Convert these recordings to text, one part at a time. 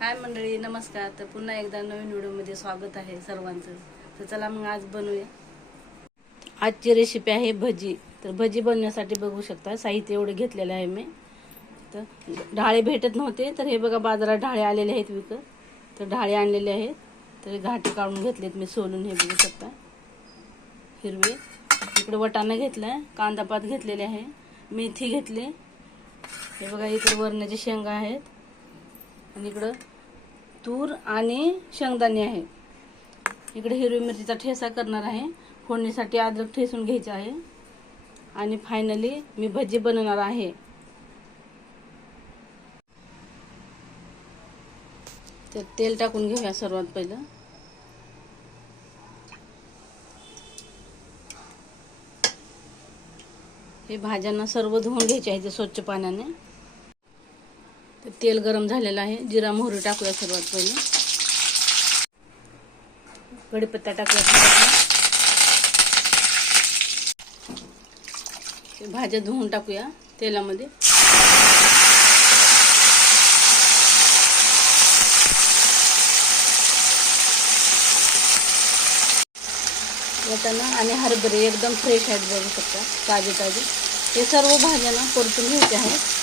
हाय मंडळी, नमस्कार. तर पुन्हा एकदा नवीन व्हिडिओमध्ये स्वागत आहे सर्वांचं. तर चला मग आज बनवूया. आजची रेसिपी आहे भजी. तर भजी बनवण्यासाठी बघू शकता साहित्य एवढे घेतलेलं आहे मी. तर ढाळे भेटत नव्हते, तर हे बघा बाजारात ढाळे आलेले आहेत विकत. तर ढाळे आणलेले आहेत. तर घाटे काढून घेतलेत मी सोलून, हे बघू शकता हिरवे. इकडे वाटाणा घेतलाय, कांदा पात घेतलेले आहे, मेथी घेतली, हे बघा इकडे वरण्याचे शेंगा आहेत, आणि इकडं तूर आणि शेंगदाणे आहे. इकडे हिरवी मिरचीचा ठेचा करणार आहे. फोडणीसाठी अद्रक ठेचून घ्यायचं आहे. आणि फायनली मी भजी बनवणार आहे. तर तेल टाकून घेऊया सर्वात पहिलं. हे भाज्यांना सर्व धुवून घ्यायचे आहे स्वच्छ पाण्याने. तर तेल गरम झालेलं आहे. जिरा मोहरी टाकूया सर्वात पहिले. कढीपत्ता टाकूया. भाज्या धुवून टाकूया तेलामध्ये. वाटाणा आणि हरभरे एकदम फ्रेश आहेत, बघू शकता ताजे ताजे. हे सर्व भाज्यांना परतून घ्यायचे आहेत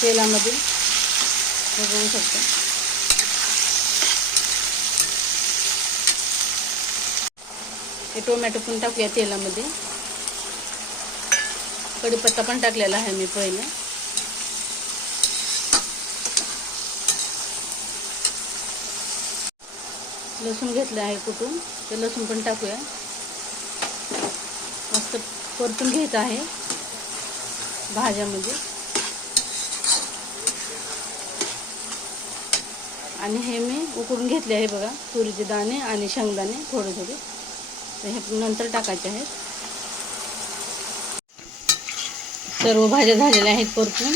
तेलामध्ये, बघू शकता. हे टोमॅटो पण टाकूया तेलामध्ये. कढीपत्ता पण टाकलेला आहे मी पहिले. लसूण घेतलं आहे कुटून, ते लसूण पण टाकूया. मस्त परतून घ्यायचं आहे भाज्यामध्ये. आणि हे मी उकडून घेतले आहे बघा, तुरीचे दाणे आणि शेंगदाणे थोडे थोडे. तर हे नंतर टाकायचे आहेत. सर्व भाज्या झालेल्या आहेत परतून.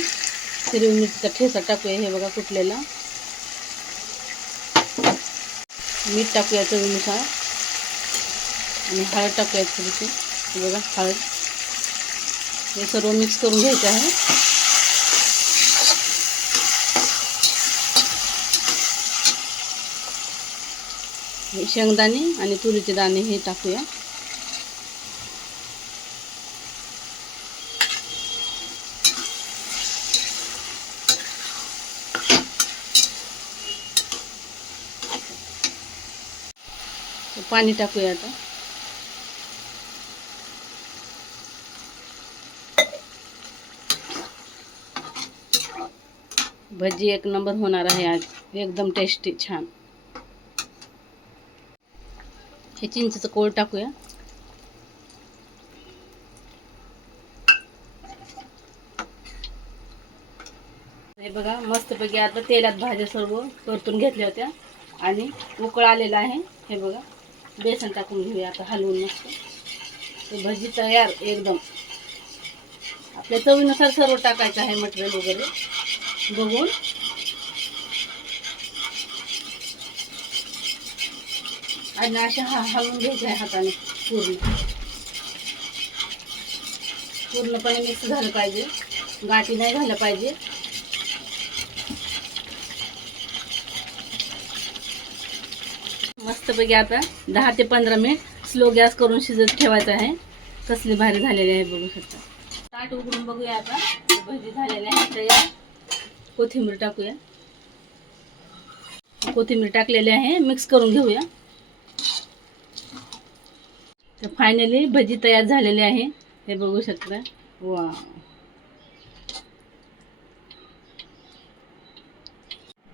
हिरवी मिरचीचा ठेचा टाकूया, हे बघा कुटलेला. मीठ टाकूया चवीनुसार. आणि हळद टाकूया थोडीशी, हे बघा हळद. हे सर्व मिक्स करून घ्यायचं आहे. हे शेंगदाणे आणि तुरीचे दाणे हे टाकूया. पाणी टाकूया आता. भजी एक नंबर होणार आहे आज, एकदम टेस्टी छान. हे चिंचेचं कोळ टाकूया. हे बघा मस्तपैकी आता तेलात भाज्या सर्व परतून घेतल्या होत्या आणि उकळ आलेला आहे. हे बघा बेसन टाकून घेऊया आता हलवून मस्त. ते भजी तयार एकदम. आपल्या चवीनुसार सर्व टाकायचं आहे मटेरियल वगैरे बघून. आणि अशा हलवून घ्यायचे आहे हाताने. पूर्णपणे मिक्स झालं पाहिजे, गाठी नाही झालं पाहिजे. मस्तपैकी आता 10 ते 15 मिनिट स्लो गॅस करून शिजत ठेवायचं आहे. कसली भारी झालेली आहे बघू शकता. ताट उघडून बघूया आता. भजी झालेले आहे तयार. कोथिंबीर टाकूया. कोथिंबीर टाकलेली आहे, मिक्स करून घेऊया. तर फायनली भजी तयार झालेली आहे, हे बघू शकता. वा,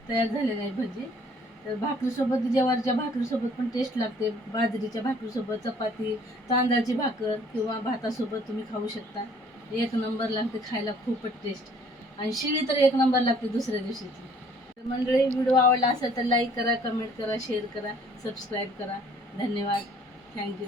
तयार झालेली आहे भजी. तर भाकरीसोबत, ज्वारीच्या भाकरीसोबत पण टेस्ट लागते. बाजरीच्या भाकरीसोबत, चपाती, तांदळाची भाकर किंवा भातासोबत तुम्ही खाऊ शकता. एक नंबर लागते खायला, खूपच टेस्ट. आणि शिळी तर एक नंबर लागते दुसऱ्या दिवशीची. तर मंडळी, व्हिडिओ आवडला असेल तर लाईक करा, कमेंट करा, शेअर करा, सबस्क्राईब करा. धन्यवाद. थँक्यू.